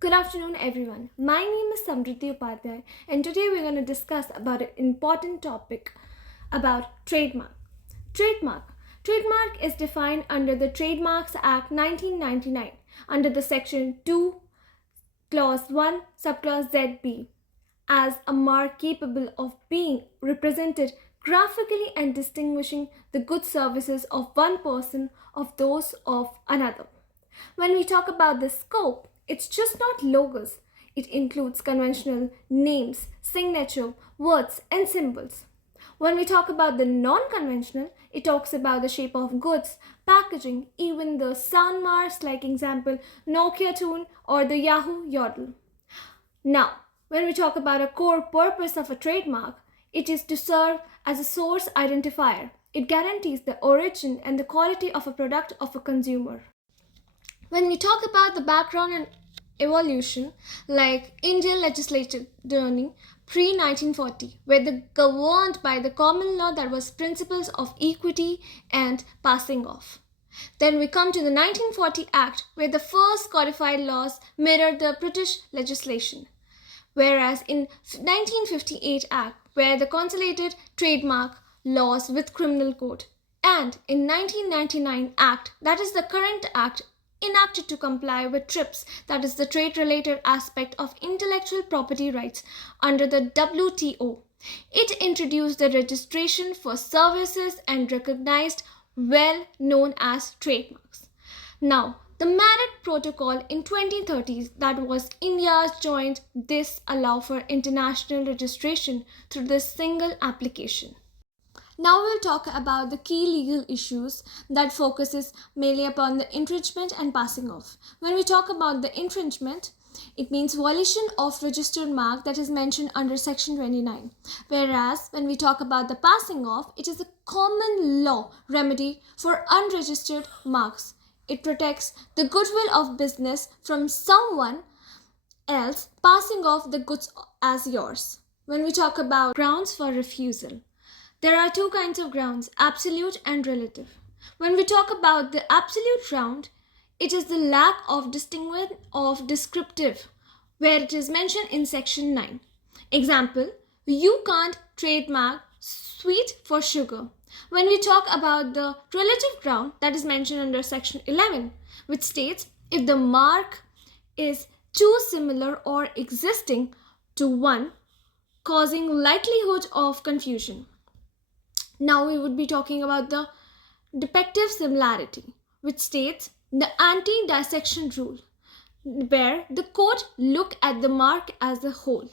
Good afternoon, everyone. My name is Samriti Upadhyay, and today we're going to discuss about an important topic about trademark. Trademark. Trademark is defined under the Trademarks Act 1999 under the Section 2, Clause 1, Subclause ZB as a mark capable of being represented graphically and distinguishing the goods services of one person of those of another. When we talk about the scope, it's just not logos. It includes conventional names, signature, words, and symbols. When we talk about the non-conventional, it talks about the shape of goods, packaging, even the sound marks like example Nokia tune or the Yahoo yodel. Now, when we talk about a core purpose of a trademark, it is to serve as a source identifier. It guarantees the origin and the quality of a product of a consumer. When we talk about the background and evolution, like Indian legislative journey pre-1940, where the governed by the common law that was principles of equity and passing off. Then we come to the 1940 Act, where the first codified laws mirrored the British legislation. Whereas in 1958 Act, where the consolidated trademark laws with criminal code. And in 1999 Act, that is the current act, enacted to comply with TRIPS, that is the trade-related aspect of intellectual property rights under the WTO. It introduced the registration for services and recognized well known as trademarks. Now, the Marriott Protocol in 2030, that was India's joined this allow for international registration through this single application. Now we'll talk about the key legal issues that focuses mainly upon the infringement and passing off. When we talk about the infringement, it means violation of registered mark that is mentioned under section 29. Whereas when we talk about the passing off, it is a common law remedy for unregistered marks. It protects the goodwill of business from someone else passing off the goods as yours. When we talk about grounds for refusal, there are two kinds of grounds, absolute and relative. When we talk about the absolute ground, it is the lack of distinction of descriptive, where it is mentioned in section 9. Example, you can't trademark sweet for sugar. When we talk about the relative ground, that is mentioned under section 11, which states if the mark is too similar or existing to one, causing likelihood of confusion. Now we would be talking about the defective similarity, which states the anti-dissection rule, where the court look at the mark as a whole.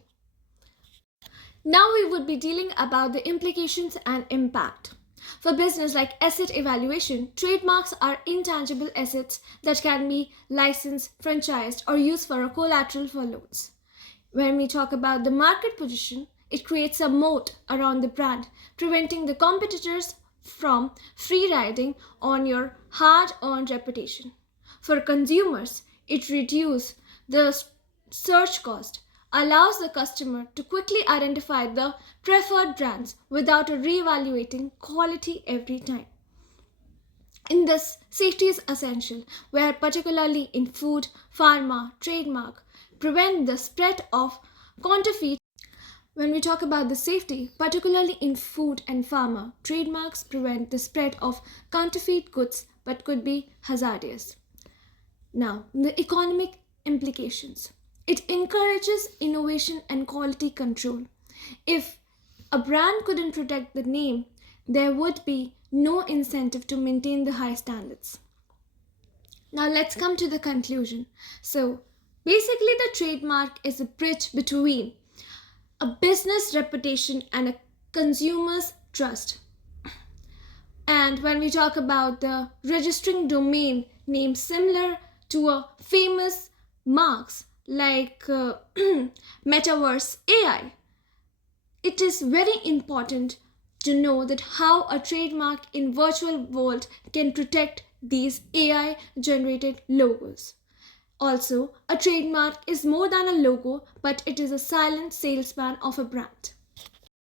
Now we would be dealing about the implications and impact. For business like asset evaluation, trademarks are intangible assets that can be licensed, franchised, or used for a collateral for loans. When we talk about the market position, it creates a moat around the brand, preventing the competitors from free riding on your hard-earned reputation. For consumers, it reduces the search cost, allows the customer to quickly identify the preferred brands without reevaluating quality every time. In this, safety is essential, where particularly in food, pharma, trademark prevent the spread of counterfeit. When we talk about the safety, particularly in food and pharma, trademarks prevent the spread of counterfeit goods but could be hazardous. Now, the economic implications. It encourages innovation and quality control. If a brand couldn't protect the name, there would be no incentive to maintain the high standards. Now let's come to the conclusion. So, basically the trademark is a bridge between a business reputation and a consumer's trust. And when we talk about the registering domain name similar to a famous marks like metaverse AI, it is very important to know that how a trademark in virtual world can protect these AI generated logos. Also, a trademark is more than a logo, but it is a silent salesman of a brand.